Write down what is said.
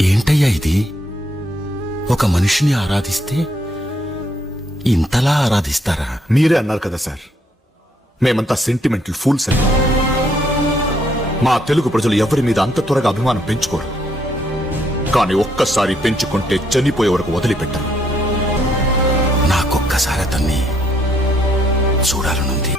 ఏంటయ్యా ఇది? ఒక మనిషిని ఆరాధిస్తే ఇంతలా ఆరాధిస్తారా? మీరే అన్నారు కదా సార్, మేమంతా సెంటిమెంటల్ ఫూల్స్ అని. మా తెలుగు ప్రజలు ఎవరి మీద అంత త్వరగా అభిమానం పెంచుకోరు. కానీ ఒక్కసారి పెంచుకుంటే చనిపోయే వరకు వదిలిపెట్టరు. నాకొక్కసారి అతన్ని చూడాలనుంది.